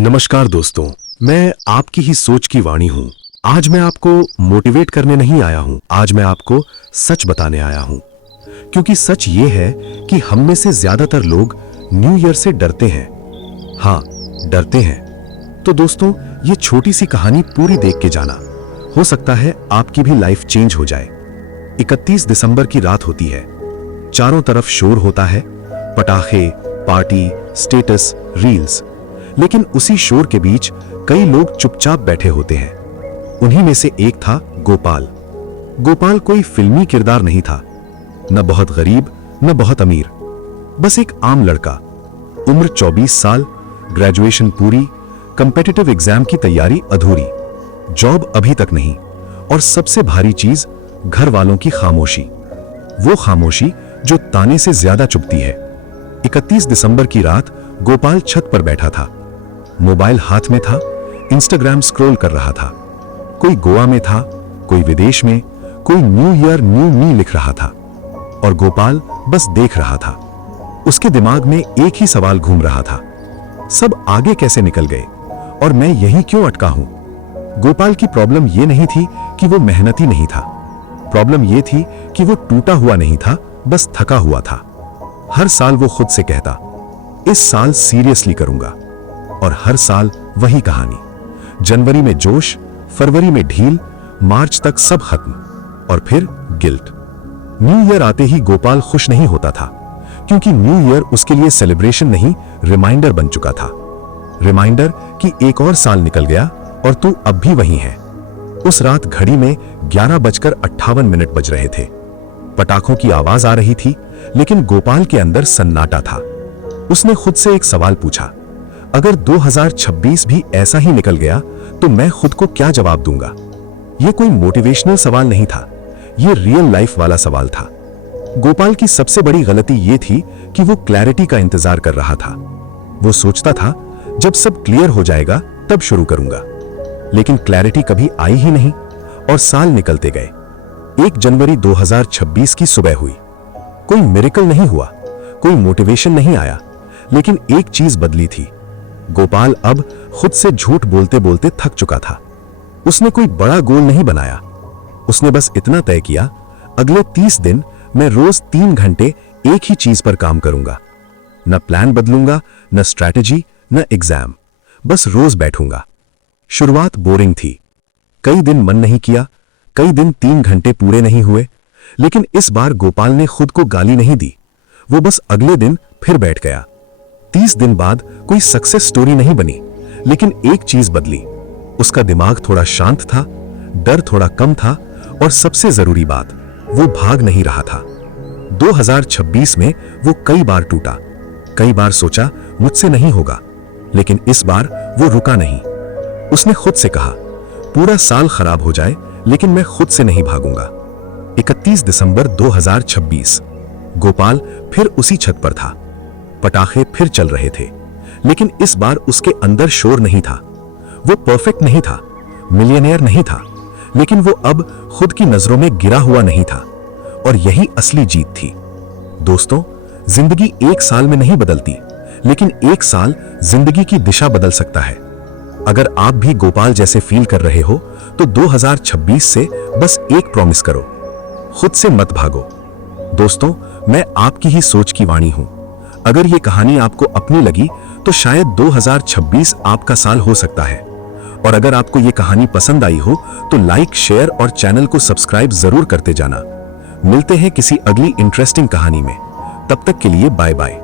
नमस्कार दोस्तों, मैं आपकी ही सोच की वाणी हूं। आज मैं आपको मोटिवेट करने नहीं आया हूं, आज मैं आपको सच बताने आया हूं। क्योंकि सच ये है कि हम में से ज्यादातर लोग न्यू ईयर से डरते हैं। हाँ, डरते हैं। तो दोस्तों, ये छोटी सी कहानी पूरी देख के जाना। हो सकता है आपकी भी लाइफ चेंज हो जाए। 31 दिसंबर की रात होती है। चारों तरफ शोर होता है, पटाखे, पार्टी, स्टेटस, रील्स। लेकिन उसी शोर के बीच कई लोग चुपचाप बैठे होते हैं। उन्हीं में से एक था गोपाल। गोपाल कोई फिल्मी किरदार नहीं था, न बहुत गरीब न बहुत अमीर, बस एक आम लड़का। उम्र 24 साल, ग्रेजुएशन पूरी, कॉम्पिटिटिव एग्जाम की तैयारी अधूरी, जॉब अभी तक नहीं, और सबसे भारी चीज घर वालों की खामोशी। वो खामोशी जो ताने से ज्यादा चुभती है। 31 दिसंबर की रात गोपाल छत पर बैठा था। मोबाइल हाथ में था, इंस्टाग्राम स्क्रॉल कर रहा था। कोई गोवा में था, कोई विदेश में, कोई न्यू ईयर न्यू मी लिख रहा था, और गोपाल बस देख रहा था। उसके दिमाग में एक ही सवाल घूम रहा था, सब आगे कैसे निकल गए और मैं यहीं क्यों अटका हूं। गोपाल की प्रॉब्लम यह नहीं थी कि वो मेहनती नहीं था, प्रॉब्लम यह थी कि वो टूटा हुआ नहीं था, बस थका हुआ था। हर साल वो खुद से कहता, इस साल सीरियसली करूंगा, और हर साल वही कहानी। जनवरी में जोश, फरवरी में ढील, मार्च तक सब खत्म, और फिर गिल्ट। न्यू ईयर आते ही गोपाल खुश नहीं होता था, क्योंकि न्यू ईयर उसके लिए सेलिब्रेशन नहीं, रिमाइंडर बन चुका था। रिमाइंडर कि एक और साल निकल गया और तू अब भी वही है। उस रात घड़ी में 11:58 बज रहे थे। पटाखों की आवाज आ रही थी, लेकिन गोपाल के अंदर सन्नाटा था। उसने खुद से एक सवाल पूछा, अगर 2026 भी ऐसा ही निकल गया तो मैं खुद को क्या जवाब दूंगा। यह कोई मोटिवेशनल सवाल नहीं था, यह रियल लाइफ वाला सवाल था। गोपाल की सबसे बड़ी गलती यह थी कि वो क्लैरिटी का इंतजार कर रहा था। वो सोचता था जब सब क्लियर हो जाएगा तब शुरू करूंगा, लेकिन क्लैरिटी कभी आई ही नहीं, और साल निकलते गए। 1 जनवरी 2026 की सुबह हुई। कोई मिरेकल नहीं हुआ, कोई मोटिवेशन नहीं आया, लेकिन एक चीज बदली थी। गोपाल अब खुद से झूठ बोलते बोलते थक चुका था। उसने कोई बड़ा गोल नहीं बनाया, उसने बस इतना तय किया, अगले 30 दिन मैं रोज 3 घंटे एक ही चीज पर काम करूंगा। न प्लान बदलूंगा, न स्ट्रैटेजी, न एग्जाम, बस रोज बैठूंगा। शुरुआत बोरिंग थी। कई दिन मन नहीं किया, कई दिन 3 घंटे पूरे नहीं हुए, लेकिन इस बार गोपाल ने खुद को गाली नहीं दी। वो बस अगले दिन फिर बैठ गया। 30 दिन बाद कोई सक्सेस स्टोरी नहीं बनी, लेकिन एक चीज बदली। उसका दिमाग थोड़ा शांत था, डर थोड़ा कम था, और सबसे जरूरी बात, वो भाग नहीं रहा था। 2026 में वो कई बार टूटा, कई बार सोचा मुझसे नहीं होगा, लेकिन इस बार वो रुका नहीं। उसने खुद से कहा, पूरा साल खराब हो जाए लेकिन मैं खुद से नहीं भागूंगा। 31 दिसंबर 2026, गोपाल फिर उसी छत पर था। पटाखे फिर चल रहे थे, लेकिन इस बार उसके अंदर शोर नहीं था। वो परफेक्ट नहीं था, मिलियनेयर नहीं था, लेकिन वो अब खुद की नजरों में गिरा हुआ नहीं था, और यही असली जीत थी। दोस्तों, जिंदगी एक साल में नहीं बदलती, लेकिन एक साल जिंदगी की दिशा बदल सकता है। अगर आप भी गोपाल जैसे फील कर रहे हो तो 2026 से बस एक प्रॉमिस करो, खुद से मत भागो। दोस्तों, मैं आपकी ही सोच की वाणी हूं। अगर ये कहानी आपको अपनी लगी तो शायद 2026 आपका साल हो सकता है। और अगर आपको ये कहानी पसंद आई हो तो लाइक, शेयर और चैनल को सब्सक्राइब जरूर करते जाना। मिलते हैं किसी अगली इंटरेस्टिंग कहानी में। तब तक के लिए बाय बाय।